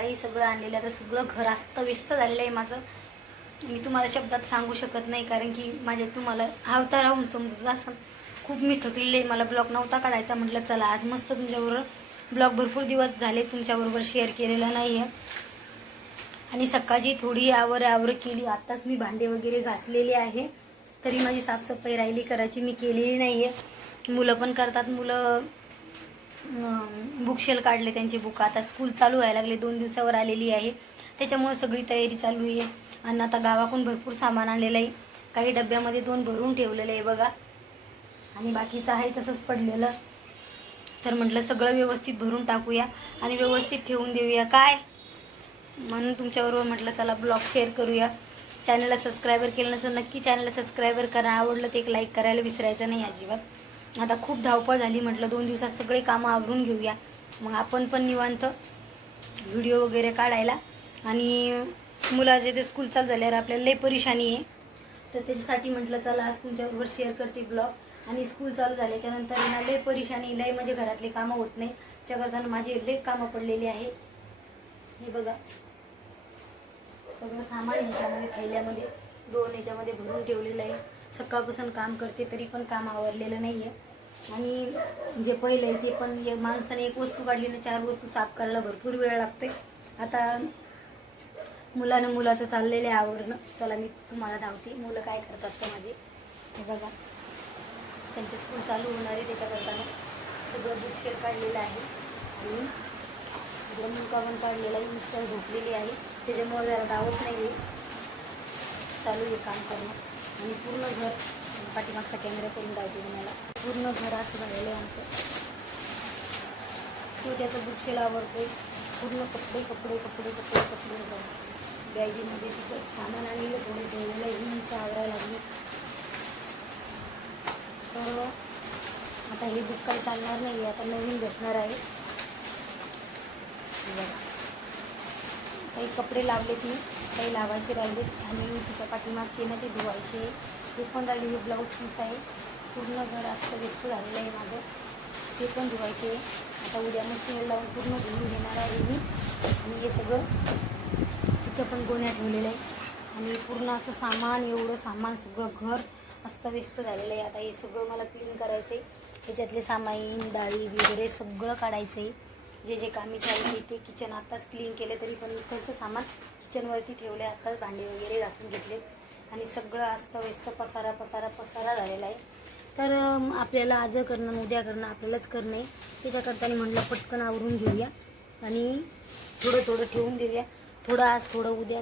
काही सगळं आणलेलं आहे. आता सगळं घर अस्तव्यस्त झालेलं आहे माझं. मी तुम्हाला शब्दात सांगू शकत नाही, कारण की माझ्या तुम्हाला हावता राहून समजत असं खूप मी थकलेले आहे. मला ब्लॉग नव्हता काढायचा, म्हटलं चला आज मस्त तुमच्याबरोबर ब्लॉग भरपूर दिवस झाले तुमच्याबरोबर शेअर केलेला नाही आहे. आणि सकाळची थोडी आवर केली. आत्ताच मी भांडे वगैरे घासलेले आहे, तरी माझी साफसफाई राहिली करायची, मी केलेली नाही आहे. मुलं पण करतात. मुलं बुकशेल काढले, त्यांची बुक आता स्कूल चालू व्हायला लागले, 2 दिवसावर आलेली आहे, त्याच्यामुळे सगळी तयारी चालू आहे. आणि आता गावाकडून भरपूर सामान आणलेलं आहे. काही डब्यामध्ये 2 भरून ठेवलेलं आहे बघा, आणि बाकीचं आहे तसंच पडलेलं. तर म्हटलं सगळं व्यवस्थित भरून टाकूया आणि व्यवस्थित ठेवून देऊया काय, म्हणून तुमच्याबरोबर म्हटलं चला ब्लॉग शेअर करूया. चॅनलला सबस्क्रायबर केलं नसेल नक्की चॅनलला सबस्क्रायबर करा. आवडलं ते एक लाईक करायला विसरायचं नाही अजिबात. आता खूप धावपळ झाली, म्हटलं 2 दिवसात सगळे कामं आवरून घेऊया, मग आपण पण निवांत व्हिडिओ वगैरे काढायला. आणि मुलाचे ते स्कूल चालू झाल्यावर आपल्याला लई परेशानी आहे, तर त्याच्यासाठी म्हटलं चला आज तुमच्याबरोबर शेअर करते ब्लॉग. आणि स्कूल चालू झाल्याच्या नंतर ना लई परेशानी, लई म्हणजे घरातले कामं होत नाही, त्याकरता माझे लई कामं पडलेली आहे. हे बघा सगळं सामान ह्याच्यामध्ये थैल्यामध्ये 2 ह्याच्यामध्ये भरून ठेवलेलं आहे. सकाळपासून काम करते तरी पण काम आवरलेलं नाही आहे. आणि जे पहिलं आहे ते पण माणसाने एक वस्तू काढली ना 4 वस्तू साफ करायला भरपूर वेळ लागते. आता मुलाचं चाललेलं आहे आवरणं. चला मी तुम्हाला धावते, मुलं काय करतात तर माझे. हे बघा त्यांचे स्कूल चालू होणार आहे, त्याच्याकरता सगळं बुकशेल काढलेलं आहे. आणि इकडं मुलगा पण काढलेला आहे. मिस्टर झोपलेली आहे, त्याच्यामुळे जरा धावत नाही आहे, चालू आहे काम करणं. आणि पूर्ण घर पाठीमागचा कॅमेरा करून धावते तुम्हाला. पूर्ण घर असं झालेलं आहे आमचं. तो त्याचं बुकशेल आवडतोय. पूर्ण कपडे कपडे कपडे कपडे कपडे बॅगीमध्ये तिथं सामान आणलेलं थोडे ठेवलेलं आहे, ही आवरायला लागली. तर आता हे बुक काही चालणार नाही, आता नवीन भेटणार आहे. काही कपडे लावलेत मी, काही लावायचे राहिलेत. आणि तिच्या पाठीमागचे ना ते धुवायचे, ते पण राहिलेले. ब्लाऊज पीस आहे, पूर्ण घर अस्तव्यस्त झालेलं आहे माझं, ते पण धुवायचे. आता उद्या मशीन लावून पूर्ण धुवून घेणार आहे मी. आणि हे सगळं तिथं पण गोण्या ठेवलेलं आहे. आणि पूर्ण असं सामान, एवढं सामान, सगळं घर अस्तव्यस्त झालेलं आहे. आता हे सगळं मला क्लीन करायचं आहे. त्याच्यातले सामान, डाळी वगैरे सगळं काढायचं आहे. जे कामी चालले ते किचन आत्ताच क्लीन केले, तरी पण इकडचं सामान किचनवरती ठेवले. आत्ताच भांडे वगैरे घासून घेतले. आणि सगळं अस्तव्यस्त पसारा पसारा पसारा झालेला आहे. तर आपल्याला आज करणं उद्या करणं आपल्यालाच करणं आहे. त्याच्याकरता म्हटलं पटकन आवरून घेऊया आणि थोडं थोडं ठेवून देऊया. थोडं आज थोडं उद्या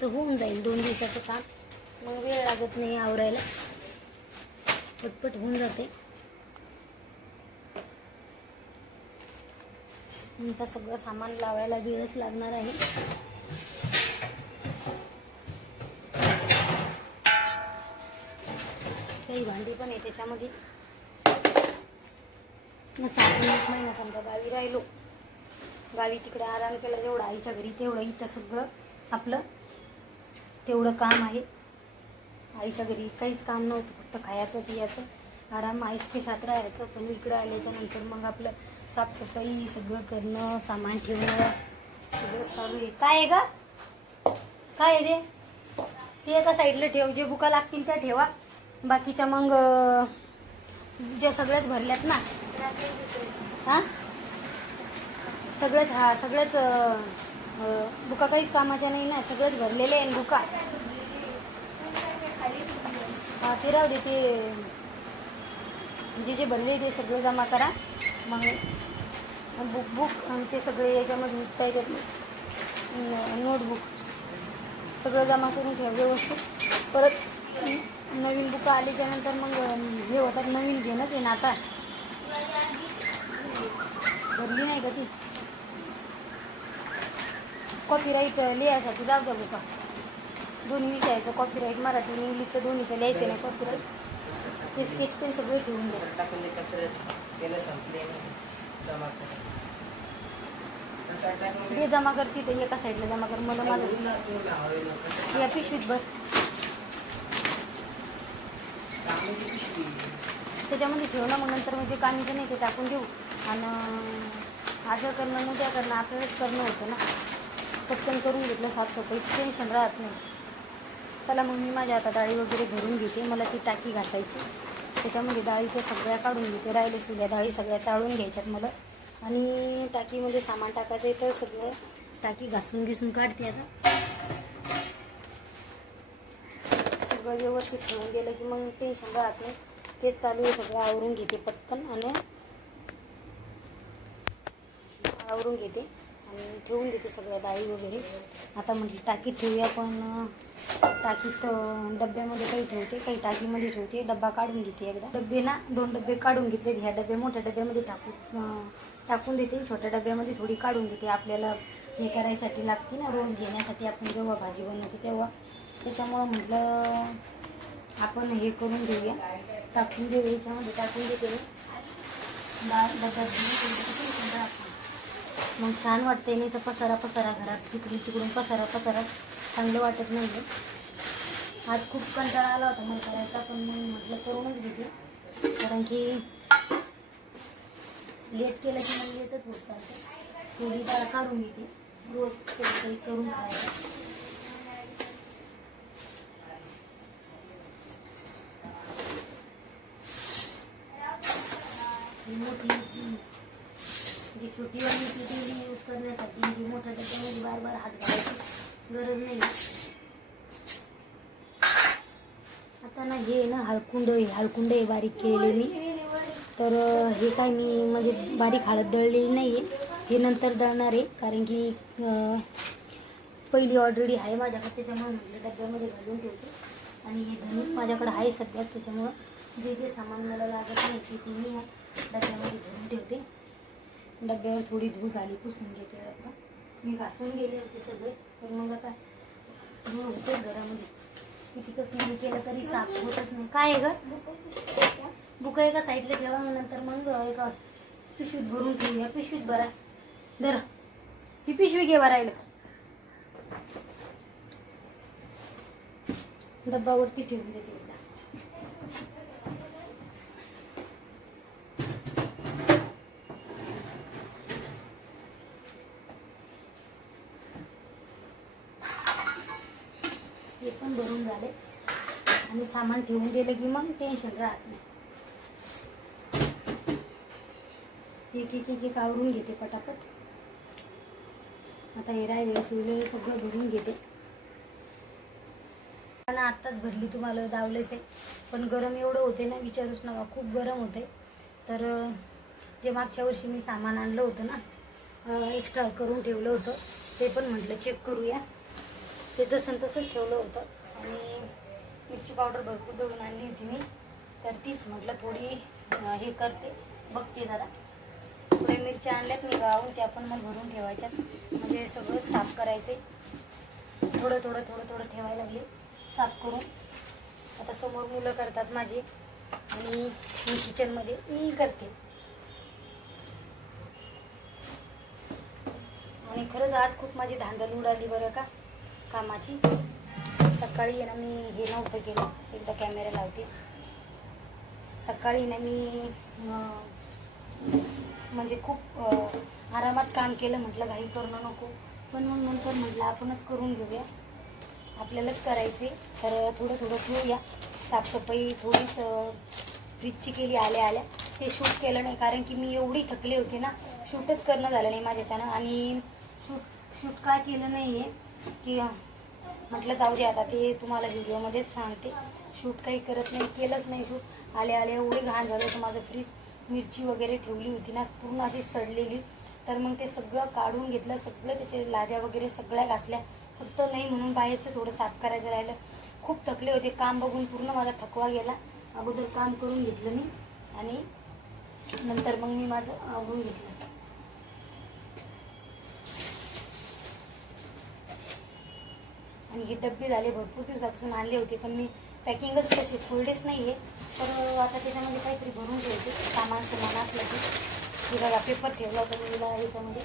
तर होऊन जाईल. 2 दिवसाचं काम, मग वेळ लागत नाही आवरायला, पटपट होऊन जाते. नंतर सगळं सामान लावायला वेळच लागणार आहे. काही भांडी पण आहे त्याच्यामध्ये. आपण 1 महिना समजा गावी राहिलो, गावी तिकडे आराम केला जेवढं आईच्या घरी, तेवढं इथं सगळं आपलं तेवढं काम आहे. आईच्या घरी काहीच काम नव्हतं, फक्त खायचं पियाचं, आराम, आईच के साथ राहायचं. पण इकडं आल्याच्या नंतर मग आपलं साफसफाई सगळं करणं, सामान ठेवणं सगळं चालू आहे. काय आहे का, काय आहे ते एका साईडला ठेव, जे बुका लागतील त्या ठेवा, बाकीच्या मग जे सगळ्याच भरल्यात ना, हां सगळंच, हा सगळंच बुका काहीच कामाच्या नाही ना, सगळंच भरलेले आहे बुका. हां ते राहू दे, ते जे भरले ते सगळं जमा करा. मग बुक आणि ते सगळे याच्यामध्ये निघता येतात, नोटबुक सगळं जमा करून ठेव व्यवस्थित. परत नवीन बुका आल्याच्या नंतर मग हे होतात, नवीन घेणंच आहे ना. आता भरली नाही का ती कॉपीराईट लिहायसाठी जाऊ द्या बुका. 2 विषयाचं कॉपीराईट, मराठी आणि इंग्लिशचं दोन्हीचं लिहायचं नाही कॉपीराईट. ते स्केच पेन सगळे ठेवून द्या. हे जमा करते ते एका साईडला जमा कर. मला माझं या पिशवीत भर, त्याच्यामध्ये ठेव ना. मग नंतर म्हणजे कामीचं नाही ते टाकून देऊ. आणि आज करणं उद्या करणं आपल्यालाच करणं होतं ना. पटकन करून घेतलं साफसफाई, टेन्शन राहत नाही. चला मग मी माझ्या आता डाळी वगैरे भरून घेते. मला ती टाकी घासायची, त्याच्यामध्ये डाळी त्या सगळ्या काढून घेते. राहिले सुल्या डाळी सगळ्या चाळून घ्यायच्यात मला. आणि टाकीमध्ये सामान टाकायचं आहे, तर सगळं टाकी घासून घिसून काढते. आता सगळं व्यवस्थित ठेवून गेलं की मग टेन्शन राहत नाही. तेच चालू आहे, सगळं आवरून घेते पटकन आणि ठेवून देते सगळ्या डाळी वगैरे. आता म्हटलं टाकीत ठेवूया, पण टाकीत डब्यामध्ये काही ठेवते, काही टाकीमध्ये ठेवते. डब्बा काढून घेते एकदा. डबे ना 2 डबे काढून घेतले. ह्या डबे मोठ्या डब्यामध्ये टाकून देते, छोट्या डब्यामध्ये थोडी काढून घेते. आपल्याला हे करायसाठी लागते ना, रोज घेण्यासाठी आपण जेव्हा भाजी बनवतो तेव्हा. त्याच्यामुळं म्हटलं आपण हे करून देऊया, टाकून देऊ याच्यामध्ये. टाकून देते डाळ डब्यात, मग छान वाटते. नाही तर पसारा घरात जिकडून पसारा चांगलं वाटत नाही. आज खूप कंटाळा आला होता मला करायचा, पण मग म्हटलं करूनच घेते. कारण की लेट केलं की मग लेटच होत चालतं. थोडी डाळ काढून घेते, रोज काही करून खायचं. मोठी जी छोटी वाली ती यूज करण्यासाठी, जी मोठ्या डब्यामध्ये बार हात घालायची गरज नाही. आता ना हे ना हळकुंड आहे बारीक केलेले मी. तर हे काय मी म्हणजे बारीक हळद दळलेली नाही आहे, हे नंतर दळणार आहे. कारण की पहिली ऑलरेडी आहे माझ्याकडे, त्याच्यामुळे म्हटलं डब्यामध्ये घालून ठेवते. आणि हे धनिक माझ्याकडे आहे सध्या, त्याच्यामुळं जे सामान मला लागत नाही ते मी डब्यामध्ये घालून ठेवते. डब्यावर थोडी धूळ झाली, पुसून घेते. आता मी घासून गेले होते सगळे, पण मग आता धूळ होते घरामध्ये. किती क्लीन केलं तरी साफ होतच नाही. काय आहे ग, बुक एका साईडला ठेवा, नंतर मग एका पिशवीत भरून ठेवूया. पिशवीत भरा, धरा ही पिशवी घे भरायला. डब्बावरती ठेवून देते. हे पण भरून झाले आणि सामान ठेवून दिलं की मग टेन्शन राहत नाही. एक आवरून घेते पटापट. आता हे राहिले सुरलेले सगळं भरून घेते. आत्ताच भरली, तुम्हाला दावलेच आहे. पण गरम एवढं होते ना, विचारूच नका, खूप गरम होते. तर जे मागच्या वर्षी मी सामान आणलं होतं ना, एक्स्ट्रा करून ठेवलं होतं, ते पण म्हटलं चेक करूया. ते तसंच ठेवलं होतं. आणि मिरची पावडर भरपूर दळून आणली होती मी, तर तीच म्हटलं थोडी हे करते, बघते जरा. थोड्या मिरच्या आणल्यात मी गावून, त्या पण मला भरून ठेवायच्यात. म्हणजे सगळं साफ करायचे, थोडं ठेवायला लागले साफ करून. आता समोर मुलं करतात माझी, आणि मी किचनमध्ये मी करते. आणि खरंच आज खूप माझी धांदल उडाली बरं का कामाची. सकाळी ना मी हे नव्हतं केलं, एकदा कॅमेरा लावते. सकाळी ना मी म्हणजे खूप आरामात काम केलं. म्हटलं घाई करणं नको, पण मग नंतर म्हटलं आपणच करून घेऊया, आपल्यालाच करायचे. तर थोडं ठेवूया. साफसफाई थोडीच फ्रीजची केली आल्या. ते शूट केलं नाही, कारण की मी एवढी थकले होते ना, शूटच करणं झालं नाही माझ्याच्यानं. आणि शूट काय केलं नाही आहे की म्हटलं जाऊ दे आता, ते तुम्हाला व्हिडिओमध्येच सांगते. शूट काही करत नाही, केलंच नाही शूट. आले एवढे घाण झालं होतं माझं फ्रीज. मिरची वगैरे ठेवली होती ना पूर्ण अशी सडलेली, तर मग ते सगळं काढून घेतलं. सगळं त्याचे लाद्या वगैरे सगळ्या घासल्या. फक्त नाही म्हणून बाहेरचं थोडं साफ करायचं राहिलं. खूप थकले होते, काम बघून पूर्ण माझा थकवा गेला. अगोदर काम करून घेतलं मी, आणि नंतर मग मी माझं आवरून घेतलं. आणि हे डब्बे झाले, भरपूर दिवसापासून आणले होते, पण मी पॅकिंगच तसे फोल्डेच नाही आहे. तर आता त्याच्यामध्ये काहीतरी भरून ठेवते, सामान असलं की. हे बघा पेपर ठेवला होता मी ह्याच्यामध्ये.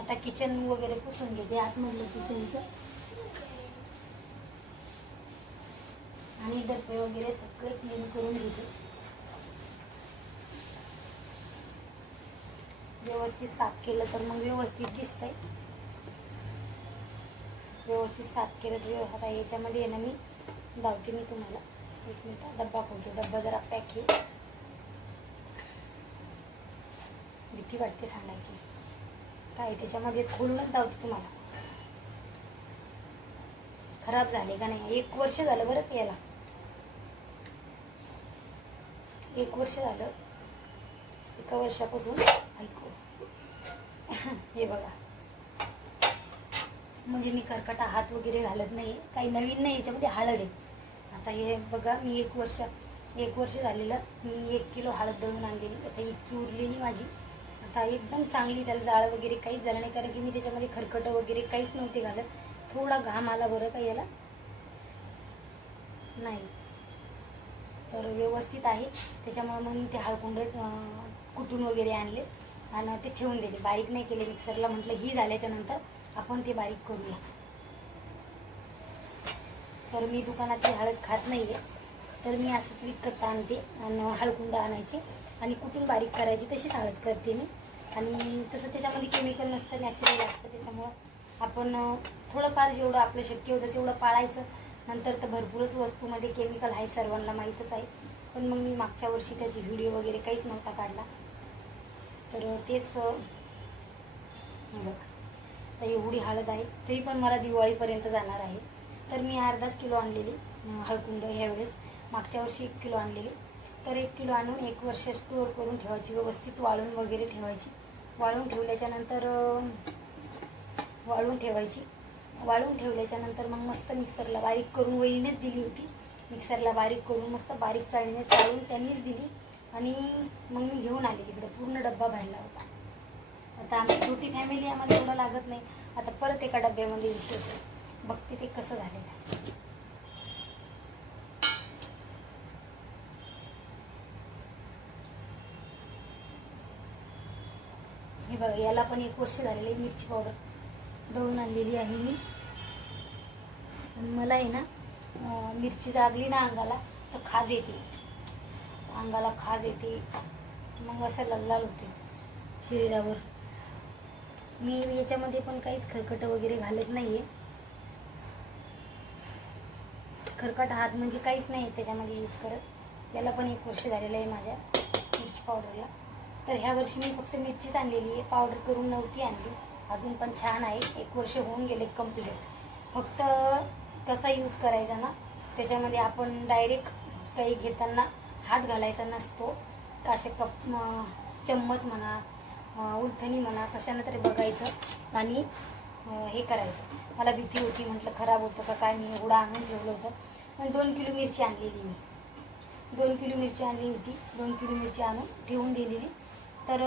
आता किचन वगैरे पुसून घेते, आतमधलं किचनचं. आणि डब्बे वगैरे सगळे क्लीन करून घेते. व्यवस्थित साफ केलं तर मग व्यवस्थित दिसतंय. व्यवस्थित साफ केलं तर आता याच्यामध्ये आहे ना मी धावते मी तुम्हाला. एक मिनिट डब्बा खोलते. डब्बा जरा पॅक आहे. भीती वाटते सांगायची काय त्याच्यामध्ये खोलूनच धावते तुम्हाला. खराब झाले का नाही. 1 वर्ष झालं बरं का याला. 1 वर्ष झालं. 1 वर्षापासून ऐकू हे बघा. म्हणजे मी कर्कटा हात वगैरे घालत नाही. काही नवीन नाही याच्यामध्ये. हळद आहे. आता हे बघा मी 1 वर्ष झालेलं. मी 1 किलो हळद दळून आणलेली. आता इतकी उरलेली माझी. आता एकदम चांगली. त्याला जाळ वगैरे काहीच झालं नाही कारण की मी त्याच्यामध्ये खरकटं वगैरे काहीच नव्हते घालत. थोडा घाम आला बरं का याला नाही. तर व्यवस्थित आहे. त्याच्यामुळे मग मी ते हळकुंड कुटून वगैरे आणले आणि ते ठेवून दिले. बारीक नाही केले मिक्सरला. म्हटलं ही झाल्याच्या नंतर आपण ते बारीक करूया. तर मी दुकानातली हळद खात नाही आहे. तर मी असंच विकत आणते आणि हळकुंड आणायचे आणि कुठून बारीक करायची तशीच हळद करते मी. आणि तसं त्याच्यामध्ये केमिकल नसतं, नॅचरल असतं. त्याच्यामुळं आपण थोडंफार जेवढं आपलं शक्य होतं तेवढं पाळायचं. नंतर तर भरपूरच वस्तूमध्ये केमिकल आहे, सर्वांना माहीतच आहे. पण मग मी मागच्या वर्षी त्याची व्हिडिओ वगैरे काहीच नव्हता काढला. तर तेच बघा. तर एवढी हळद आहे तरी पण मला दिवाळीपर्यंत जाणार आहे. तर मी अर्धाच किलो आणलेली हळकुंड ह्यावेळेस. मागच्या वर्षी 1 किलो आणलेली. तर 1 किलो आणून 1 वर्ष स्टोअर करून ठेवायची. व्यवस्थित वाळून वगैरे ठेवायची. वाळून ठेवल्याच्यानंतर वाळून ठेवल्याच्यानंतर मग मस्त मिक्सरला बारीक करून वहिनीनेच दिली होती. मिक्सरला बारीक करून मस्त बारीक चाळीने चाळून त्यांनीच दिली. आणि मग मी घेऊन आले तिकडे. पूर्ण डब्बा भरला होता. आता आमची छोटी फॅमिली, आम्हाला एवढं लागत नाही. आता परत एका डब्यामध्ये विशेष आहे. बघते ते कसं झालेलं आहे. हे बघा. याला पण 1 वर्ष झालेलं आहे. मिरची पावडर दळून आणलेली आहे मी. मला आहे ना मिरची लागली ना अंगाला तर खाज येते. अंगाला खाज येते. मग असं लाल लाल होते शरीरावर. मी याच्यामध्ये पण काहीच खरकटं वगैरे घालत नाही आहे. खरकट हात म्हणजे काहीच नाही त्याच्यामध्ये यूज करत. याला पण 1 वर्ष झालेलं आहे माझ्या मिरची पावडरला. तर ह्या वर्षी मी फक्त मिरचीच आणलेली आहे. पावडर करून नव्हती आणली. अजून पण छान आहे. 1 वर्ष होऊन गेले कंप्लीट. फक्त कसा यूज करायचा ना, त्याच्यामध्ये आपण डायरेक्ट काही घेताना हात घालायचा नसतो. असे चम्मच म्हणा, उलथणी म्हणा, कशानं तरी बघायचं आणि हे करायचं. मला भीती होती. म्हटलं खराब होतं का काय. मी एवढं आणून ठेवलं होतं. पण 2 किलो मिरची आणलेली मी. 2 किलो मिरची आणली होती. 2 किलो मिरची आणून ठेवून दिलेली. तर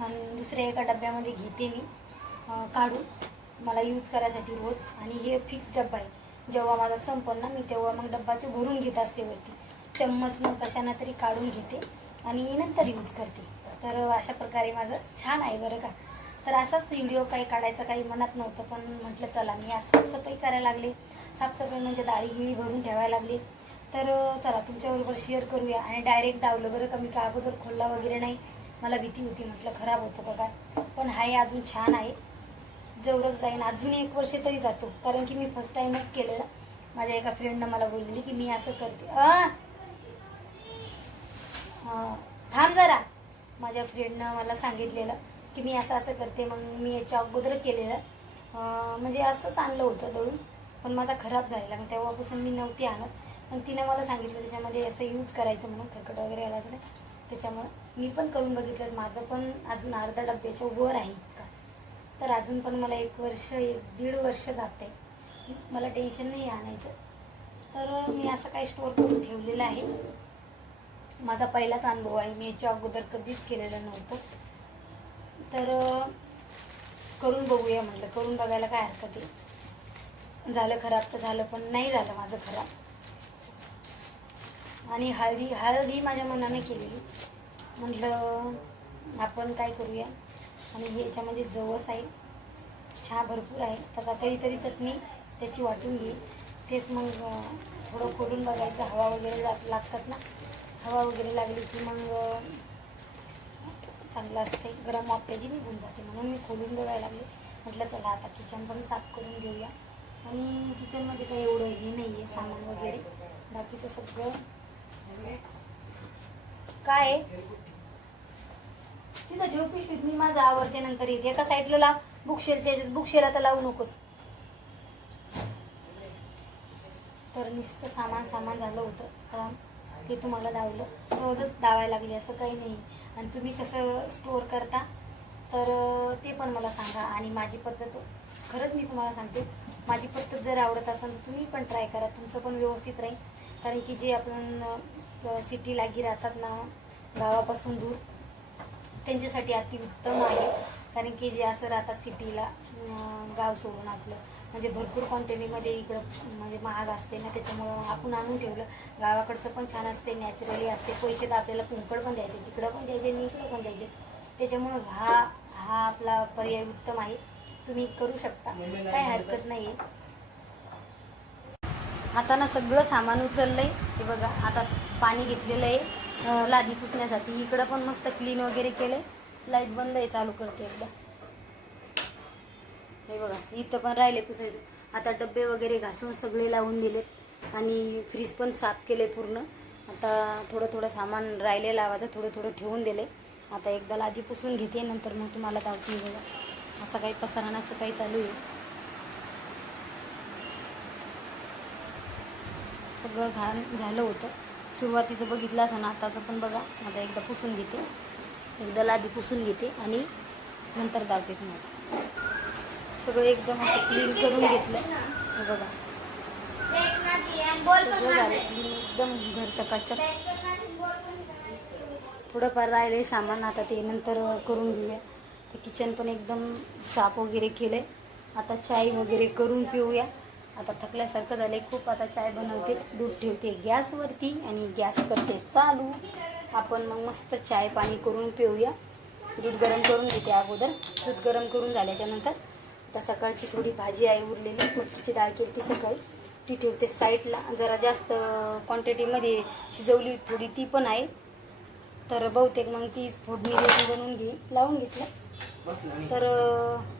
दुसऱ्या एका डब्यामध्ये घेते मी काढून मला यूज करायसाठी रोज. आणि हे फिक्स डब्बा आहे. जेव्हा माझा संपल ना मी तेव्हा मग डब्बा तो भरून घेत असते वरती. चम्मचनं कशानं तरी काढून घेते आणि नंतर यूज करते. तर अशा प्रकारे माझं छान आहे बरं का. तर असाच व्हिडिओ काही काढायचं काही मनात नव्हतं. पण म्हटलं चला मी आज साफसफाई करायला लागले. साफसफाई म्हणजे डाळी गिळी भरून ठेवायला लागली. तर चला तुमच्याबरोबर शेअर करूया. आणि डायरेक्ट धावलं बरं का. मी का अगोदर खोलला वगैरे नाही. मला भीती होती. म्हटलं खराब होतो का काय. पण हाय अजून छान आहे. जवळच जाईन. अजून 1 वर्ष तरी जातो. कारण की मी फर्स्ट टाईमच केलेला. माझ्या एका फ्रेंडनं मला बोललेली की मी असं करते. थांब जरा. माझ्या फ्रेंडनं मला सांगितलेलं की मी असं असं करते. मग मी याच्या अगोदर केलेलं म्हणजे असंच आणलं होतं दळून. पण माझा खराब झालेला. मग तेव्हापासून मी नव्हती आणत. पण तिनं मला सांगितलं त्याच्यामध्ये असं यूज करायचं म्हणून. खरकट वगैरे घालायचं नाही. त्याच्यामुळं मी पण करून बघितलं. माझं पण अजून अर्धा डब्याच्या वर आहे का. तर अजून पण मला 1 वर्ष 1-1.5 वर्ष जाते. मला टेन्शन नाही आणायचं. तर मी असं काही स्टोअर करून ठेवलेलं आहे. माझा पहिलाच अनुभव आहे. मी याच्या अगोदर कधीच केलेलं नव्हतं. तर करून बघूया म्हटलं. करून बघायला काय हरकत आहे. झालं खराब तर झालं. पण नाही झालं माझं खराब. आणि हळद ही माझ्या मनाने केलेली. म्हटलं आपण काय करूया. आणि हे याच्यामध्ये जवस आहे. चहा भरपूर आहे. तर कधीतरी चटणी त्याची वाटून घे. तेच मग थोडं खोलून बघायचं. हवा वगैरे लागतात ना. हवा वगैरे लागली की मग चांगलं असते, गरम वाफ त्याची निघून जाते. म्हणून मी खोलून बघायला लागले. म्हटलं चला आता किचन पण साफ करून घेऊया. आणि किचनमध्ये काही एवढं हे नाही आहे सामान वगैरे, बाकीचं सगळं काय आहे तिथं जेव पिशवीत मी माझं आवडते नंतर येते. एका साईडला लाव, बुकशेल आता लावू नकोस. तर नुसतं सामान झालं होतं तर ते तुम्हाला दावलं, सहजच दावायला लागली असं काही नाही. आणि तुम्ही कसं स्टोअर करता तर ते पण मला सांगा. आणि माझी पद्धत खरंच मी तुम्हाला सांगते, माझी पद्धत जर आवडत असेल तर तुम्ही पण ट्राय करा, तुमचं पण व्यवस्थित राहील. कारण की जे आपण सिटी लागी राहतात ना, गावापासून दूर, त्यांच्यासाठी अतिउत्तम आहे. कारण की जे असं राहतात सिटीला, गाव सोडून आपलं, म्हणजे भरपूर क्वांटिटीमध्ये इकडं म्हणजे महाग असते ना, त्याच्यामुळं आपण आणून ठेवलं. गावाकडचं पण छान असते, नॅचरली असते. पैसे तर आपल्याला कुंकड पण द्यायचे, तिकडं पण द्यायचे आणि इकडं पण द्यायचे. त्याच्यामुळं हा आपला पर्याय उत्तम आहे, तुम्ही करू शकता, काही हरकत नाही आहे. आता ना सगळं सामान उचललंय, हे बघा. आता पाणी घेतलेलं आहे लादी पुसण्यासाठी. इकडं पण मस्त क्लीन वगैरे केलंय. लाईट बंद आहे, चालू करते एकदा. हे बघा, इथं पण राहिले पुसायचं. आता डब्बे वगैरे घासून सगळे लावून दिलेत आणि फ्रीज पण साफ केले पूर्ण. आता थोडं सामान राहिले लावायचं, थोडं ठेवून दिले. आता एकदा लादी पुसून घेते, नंतर मग तुम्हाला दावते. बघा आता काही पसारा नसं काही चालू आहे. सगळं घाण झालं होतं सुरुवातीचं, बघितलं असं ना. आताचं पण बघा. आता एकदा पुसून घेते, एकदा लादी पुसून घेते आणि नंतर दावते तुम्हाला. सगळं एकदम असं क्लीन करून घेतलं. हे बघा सगळं झालं क्लीन, एकदम घर चकाचक. थोडंफार राहिले सामान, आता ते नंतर करून घेऊया. ते किचन पण एकदम साफ वगैरे केलंय. आता चाय वगैरे करून पिऊया. आता थकल्यासारखं झालंय खूप. आता चाय बनवते, दूध ठेवते गॅसवरती आणि गॅस करते चालू. आपण मग मस्त चाय पाणी करून पिऊया. दूध गरम करून घेते अगोदर. दूध गरम करून झाल्याच्या नंतर आता सकाळची थोडी भाजी आहे उरलेली, मटकीची डाळ केली ती सकाळी, ती ठेवते साईडला. जरा जास्त क्वांटिटीमध्ये शिजवली थोडी, ती पण आहे. तर बहुतेक मग तीच फोडणी बनवून लावून घेतलं. तर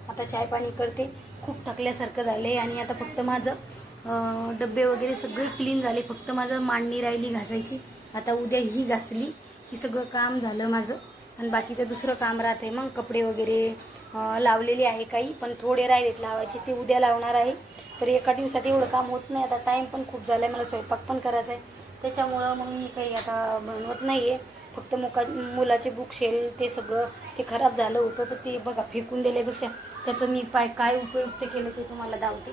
आता चाय पाणी करते. खूप थकल्यासारखं झाले आणि आता फक्त माझं डब्बे वगैरे सगळे क्लीन झाले. फक्त माझं मांडणी राहिली घासायची. आता उद्या ही घासली की सगळं काम झालं माझं. आणि बाकीचं दुसरं काम राहते. मग कपडे वगैरे लावलेले आहे काही, पण थोडे राहिलेत लावायचे, ते उद्या लावणार आहे. तर एका दिवसात एवढं काम होत नाही. आता टाईम पण खूप झाला आहे, मला स्वयंपाक पण करायचा आहे. त्याच्यामुळं मग मी काही आता बनवत नाही आहे. फक्त मुलाचे बुक शेल ते सगळं ते खराब झालं होतं, तर ते बघा फेकून दिल्यापेक्षा त्याचं मी काय उपयुक्त केलं ते तुम्हाला दावते.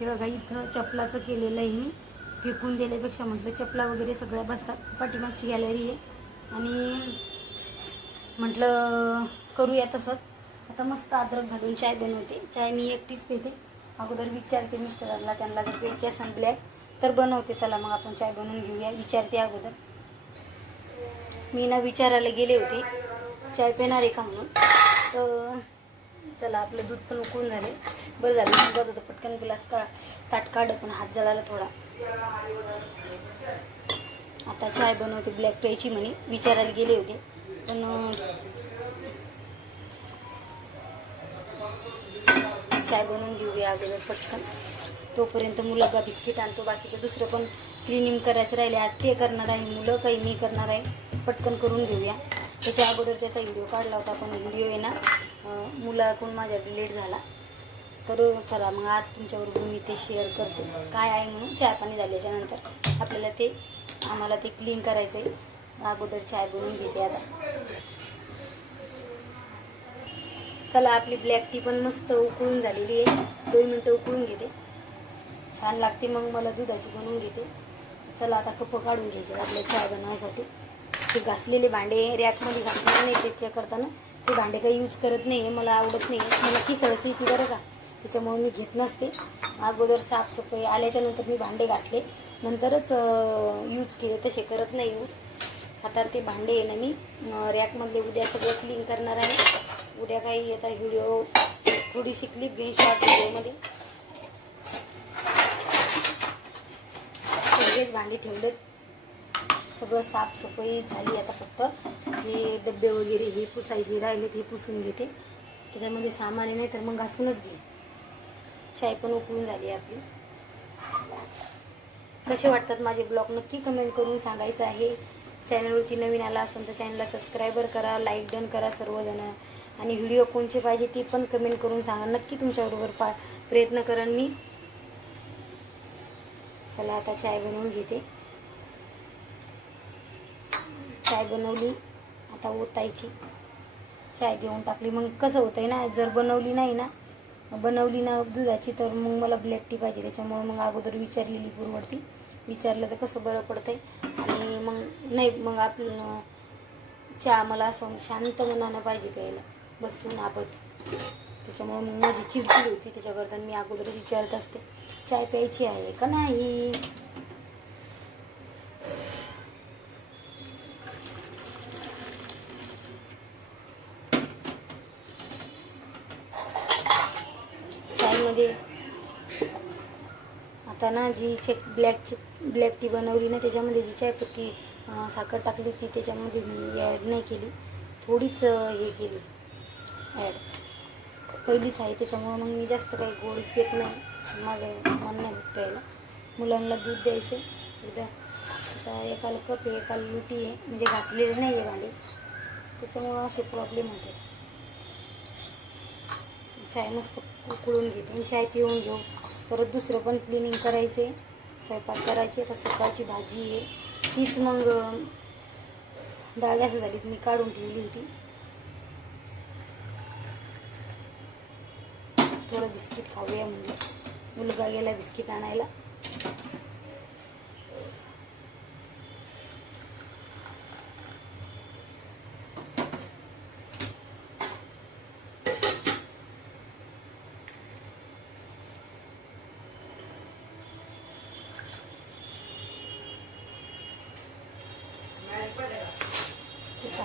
हे बघा इथं चपलाचं केलेलं आहे मी. फेकून दिल्यापेक्षा म्हटलं चपला वगैरे सगळ्या बसतात. पाठीमागची गॅलरी आहे आणि म्हटलं करूया तसंच. आता मस्त अद्रक घालून चाय बनवते. चाय मी एकटीच पिते. अगोदर विचारते मिस्टरांना, त्यांना जर प्यायची असेल ब्लॅक तर बनवते. चला मग आपण चाय बनवून घेऊया, विचारते अगोदर. मी ना विचारायला गेले होते चाय पिणार आहे का म्हणून. तर चला आपलं दूध पण उकळून झाले. बरं झालं दुधात होतं, पटकन ग्लास ताट काढ, पण हात जळाला थोडा. आता चाय बनवते ब्लॅक प्यायची म्हणे, विचारायला गेले होते. पण चाय बनवून घेऊया अगोदर पटकन. तोपर्यंत मुलगा बिस्किट आणतो. बाकीचं दुसरं पण क्लिनिंग करायचं राहिले, आज ते करणार आहे मुलं, काही मी करणार आहे. पटकन करून घेऊया. त्याच्या अगोदर त्याचा व्हिडिओ काढला होता, पण व्हिडिओ आहे ना मुलाकडून माझ्या डिलीट झाला. तर चला मग आज तुमच्याबरोबर मी ते शेअर करते काय आहे म्हणून. चाय पाणी झाल्याच्यानंतर आपल्याला आम्हाला ते क्लीन करायचं आहे. अगोदर चाय बनवून घेते आता. चला आपली ब्लॅक टी पण मस्त उकळून झालेली आहे. 2 मिनटं उकळून घेते, छान लागते. मग मला दुधाची बनवून घेते. चला आता कप काढून घ्यायचे आपल्या चाय बनवायसाठी. ते घासलेले भांडे रॅकमध्ये घासलेले नाही, त्याच्या करताना ते भांडे काही यूज करत नाही आहे, मला आवडत नाही. मला ती सळसी येते बरं का, त्याच्यामुळे मी घेत नसते. अगोदर साफसफाई आल्याच्यानंतर मी भांडे घासले, नंतरच यूज केले, तसे करत नाही यूज. आता ते भांडे आहे ना मी रॅकमधले उद्या सगळं क्लीन करणार आहे. उद्या काही आता व्हिडिओ थोडीशी क्लिप घेईन शॉर्ट व्हिडिओमध्ये. सगळेच भांडे ठेवलेत सगळं साफसफाई झाली. आता फक्त हे डबे वगैरे हे पुसायचे राहिले ते पुसून घेते. त्याच्यामध्ये सामान नाही तर मग घासूनच घे. चाय पण उकळून झाली आपली. कसे वाटतात माझे ब्लॉग नक्की कमेंट करून सांगायचं आहे. चॅनलवरती नवीन आला असेल तर चॅनलला सबस्क्राईबर करा, लाईक डन करा सर्वजण. आणि व्हिडिओ कोणचे पाहिजे ती पण कमेंट करून सांगा. नक्की तुमच्याबरोबर प्रयत्न करेन मी. चला आता चाय बनवून घेते. चाय बनवली, आता ओतायची. चाय देऊन टाकली. मग कसं होतंय ना, जर बनवली ना दुधाची तर मग मला ब्लॅक टी पाहिजे. त्याच्यामुळे मग अगोदर विचारलेली पूर्ववरती. विचारलं तर कसं बरं पडतंय. आणि मग नाही, मग आपलं चहा मला असं शांत मनानं पाहिजे प्यायला, बसून आबत. त्याच्यामुळे मग माझी चिडचिड होती. त्याच्याकरता मी अगोदरच विचारत असते चाय प्यायची आहे का नाही. चायमध्ये आता ना जी ब्लॅक टी बनवली ना, त्याच्यामध्ये जी चायपत्ती साखर टाकली ती त्याच्यामध्ये मी ॲड नाही केली. थोडीच हे केली ॲड. पहिलीच आहे त्याच्यामुळं मग मी जास्त काही गोड पेत नाही. माझं मन नाही होत प्यायला. मुलांना दूध द्यायचं एकदा. आता एकाला कप आहे, एकाला लुटी आहे, म्हणजे घासलेले नाही आहे भांडे. त्याच्यामुळं असे प्रॉब्लेम होते. चाय मस्त उकळून घेते. चाय पिऊन घेऊ. परत दुसरं पण क्लिनिंग करायचे, स्वयंपाक करायचे. आता सकाळची भाजी आहे तीच. मग डाळ जास्त झाली मी काढून ठेवली होती. थोडं बिस्किट खाऊया म्हणजे. मुलगा गेला बिस्किट आणायला.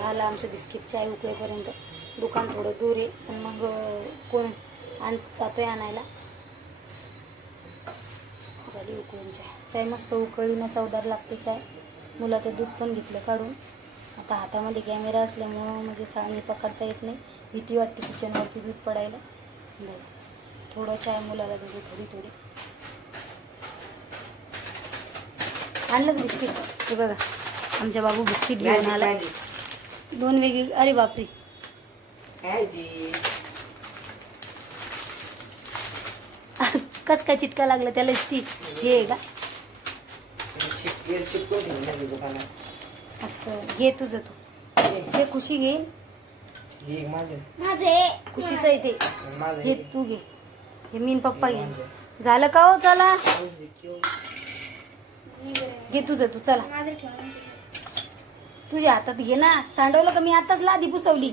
आलं आमचं बिस्किट चाय उकळेपर्यंत. दुकान थोडं दूर आहे पण मग कोण जातोय आणायला. झाली उकळून चाय मस्त उकळी ना चवदार लागते चाय. मुलाचं दूध पण घेतलं काढून. आता हातामध्ये कॅमेरा असल्यामुळं म्हणजे साळणी पकडता येत नाही. भीती वाटते किचनवरती दूध पडायला. बरं थोडं चाय मुलाला देते, थोडी. आणलं का बिस्किट? हे बघा आमच्या बाबू बिस्किट घेऊन आला. 2 वेगळी. अरे बापरे, कस काय चिटका लागला त्याला? हे आहे का? असं घे तुझं तू. हे खुशी घे. खुशीच आहे ते. हे तू घे. हे मीन पप्पा घे. झालं का हो? चला घे तुझं तू. चला तुझ्या हातात घे ना. सांडवलं का? मी आताच लादी पुसवली.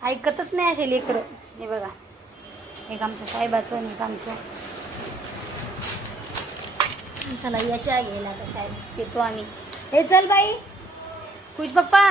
ऐकतच नाही असे लेकरं. हे बघा एक आमच्या साहेबाचं आणि एक आमचं. चला या चाय घ्यायला. आता चाय घेतो आम्ही. हे चल बाई खुश पप्पा.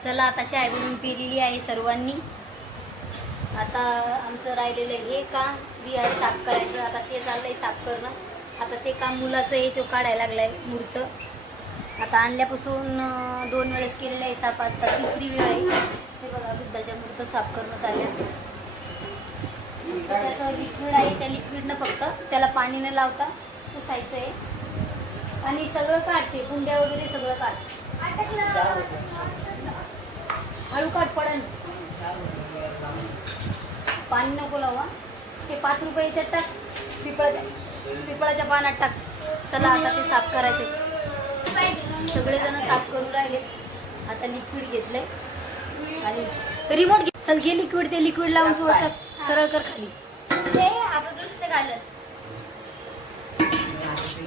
चला आता चाय बनवून पिलेली आहे सर्वांनी. आता आमचं राहिलेलं हे काम बिहार साफ करायचं. आता ते चाललंय साफ करणं. आता ते काम मुलाचं आहे, तो काढायला लागलाय मूर्त. आता आणल्यापासून 2 वेळेस केलेलं आहे साफ. आता 3री वेळ आहे. हे बघा बुद्धाच्या मूर्त साफ करणं चाललं. त्याचं लिक्विड आहे, त्या लिक्विडनं फक्त त्याला पाणी न लावता पुसायचं आहे. आणि सगळं काढते, कुंड्या वगैरे सगळं काढ. हळू काढ पडन. पाणी नको लावा. ते 5 रुपयाच्या टाक, पिपळाच्या पानात टाक. चला आता ते साफ करायचे. सगळेजण साफ करून राहिले. आता लिक्विड घेतलंय आणि रिमोट घे. चल घे लिक्विड. ते लिक्विड लावून थोडंसं सरळ कर खाली.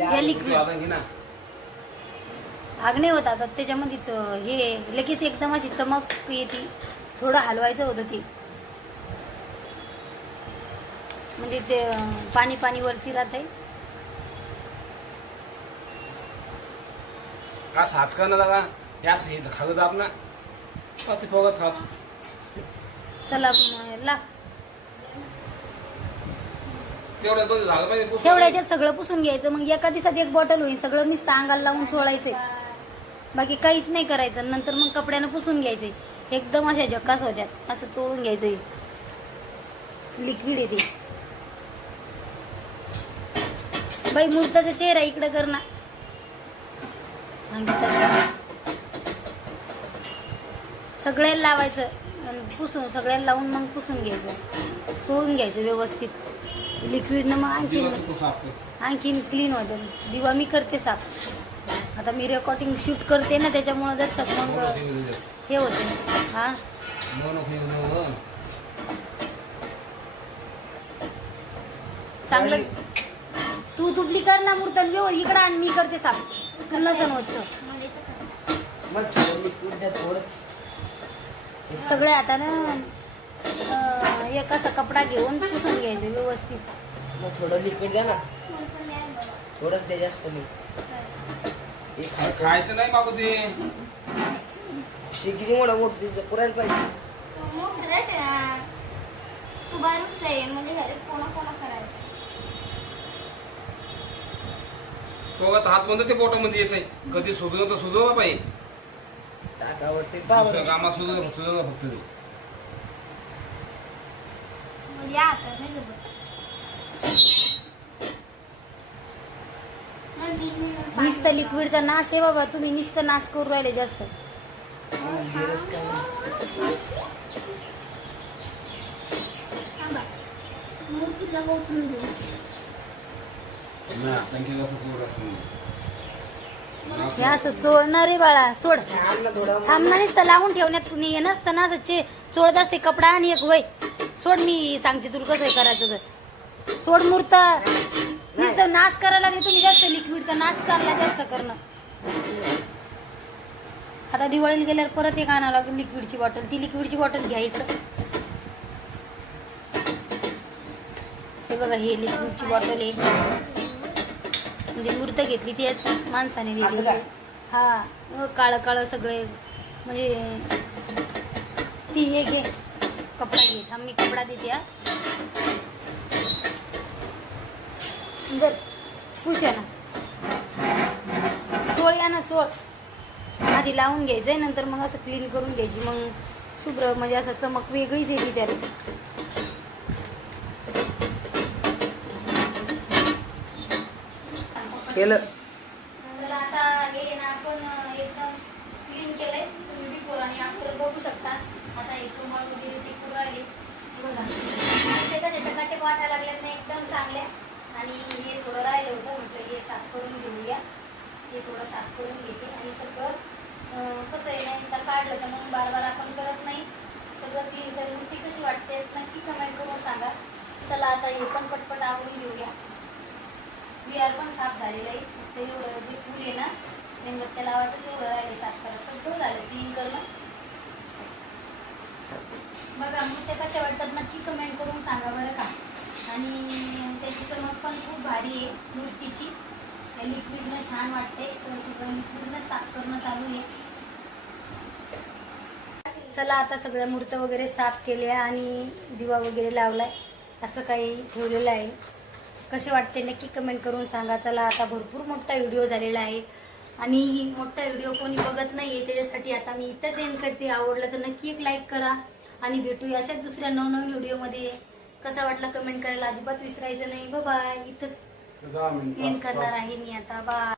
हे लिक्विड आग नाही होत आता त्याच्यामध्ये. हे लगेच एकदम अशी चमक येते. थोडं हलवायचं होतं ते, म्हणजे ते पाणी पाणी वरती राहतंय. आज हात का ना लगा यास हे खागत आपला पाती पोगत हात. चला ला तेवढ्यात बघ झालं पाहिजे. तेवढ्याच्यात सगळं पुसून घ्यायचं. मग एका दिवसात 1 बॉटल होईल. सगळं नुसतं अंगाला लावून चोळायचंय, बाकी काहीच नाही करायचं. नंतर मग कपड्यानं पुसून घ्यायचंय. एकदम अशा झकास होत्यात. असं चोळून घ्यायचंय. लिक्विड येते. बाई मूर्ताचा चेहरा इकडे कर ना. सगळ्याला लावायचं आणि पुसून, सगळ्याला लावून मग पुसून घ्यायचं, चोळून घ्यायचं व्यवस्थित लिक्विडनं. मग आणखीन क्लीन होतं. दिवा मी करते साफ. आता मी रेकॉर्डिंग शूट करते ना, त्याच्यामुळे जर मग हे होते. हा चांगलं. तू तुपली कर ना मूर्तन व्यवस्थित. इकडं आणि मी करते साफ. तुला सण होत सगळे. आता ना एक असा कपडा घेऊन पुसून घ्यायचं व्यवस्थित. मग थोडं लिक्विड द्या ना, थोडंच द्या, जास्त नाही. खायचं नाही बाबू ते. शिकली मोठा मोठ तिचं पुरायला पाहिजे. तू बारीक आहे म्हणजे घरी कोणा करायचं. पोगत हात म्हणजे ते बोटामध्ये येत आहे. कधी सुजव तर सुजव बाबा. हे टाकावरती दुसऱ्या कामात सुजव फक्त ते. म्हणजे हातात नाही जमत. नुसतं लिक्विडचा नाश आहे बाबा. तुम्ही नुसतं नाश करू राहिले जास्त. हे असं चोळणार रे बाळा. सोड. थांबणार नुसतं लावून ठेवण्यात कुणी नसतं ना. असं चोळत असते कपडा आणि एक वय. सोड, मी सांगते तुला कसं करायचं तर. सोड मूर्त. नुसतं नाश करायला लागले तुम्ही जास्त. लिक्विडचा नाश चालला जास्त करणं. आता दिवाळीला गेल्यावर परत एक आणावं लागेल लिक्विडची बॉटल. ती लिक्विडची बॉटल घ्या इकडं. हे बघा, हे लिक्विडची बॉटल आहे. म्हणजे मूर्त घेतली ती याच माणसाने दिली. हा काळं काळं सगळे. म्हणजे ती हे घे, कपडा घे. थांब मी कपडा देते. हा जर खुश आहे ना. सोळ या ना, सोळ. आधी लावून घ्यायचंय, नंतर मग असं क्लीन करून घ्यायची. मग शुभ्र म्हणजे असं चमक वेगळीच येते त्याला. केलं. चला आता हे ना आपण एकदम क्लीन केलंय. तुम्ही बिफोर आणि आफ्टर बघू शकता. आता एक कमळ वगैरे ते करून राहिले बघा. ते कसे चकाचक वाटायला लागल्यात नाही एकदम चांगल्या. आणि हे थोडं राहिलं होतं, म्हटलं हे साफ करून घेऊया. हे थोडं साफ करून घेते. आणि सगळं कसं आहे ना, एकदा काढलं तर मग बार आपण करत नाही. सगळं क्लीन करून ती कशी वाटते नक्की कमेंट करून सांगा. चला आता हे पण पटपट आवरून घेऊया. बिहार पण साफ झालेलं आहे. फक्त एवढं जे फूल आहे ना, मेणबत्त्या लावायचं तेवढं राहिले साफ करा. सगळं झालं क्लीन करणं. बघा मूर्त्या कशा वाटतात नक्की कमेंट करून सांगा बरं का. आणि त्याची चमक पण खूप भारी आहे मूर्तीची. लिक्विडनं छान वाटते. तर सगळं लिक्विडनं साफ करणं चालू आहे. चला आता सगळ्या मूर्त्या वगैरे साफ केल्या आणि दिवा वगैरे लावलाय. असं काही ठेवलेलं आहे. कसे वाटते नक्की कमेंट करून सांगा. चला आता भरपूर मोठा व्हिडिओ झालेला आहे आणि मोठा व्हिडिओ कोणी बघत नाही आहे, त्याच्यासाठी आता मी इथंच एंड करते. आवडलं तर नक्की एक लाईक करा आणि भेटूया अशाच दुसऱ्या नवनवीन व्हिडिओमध्ये. कसा वाटला कमेंट करायला अजिबात विसरायचं नाही. बाय. इथंच एंड करणार आहे मी आता. बाय.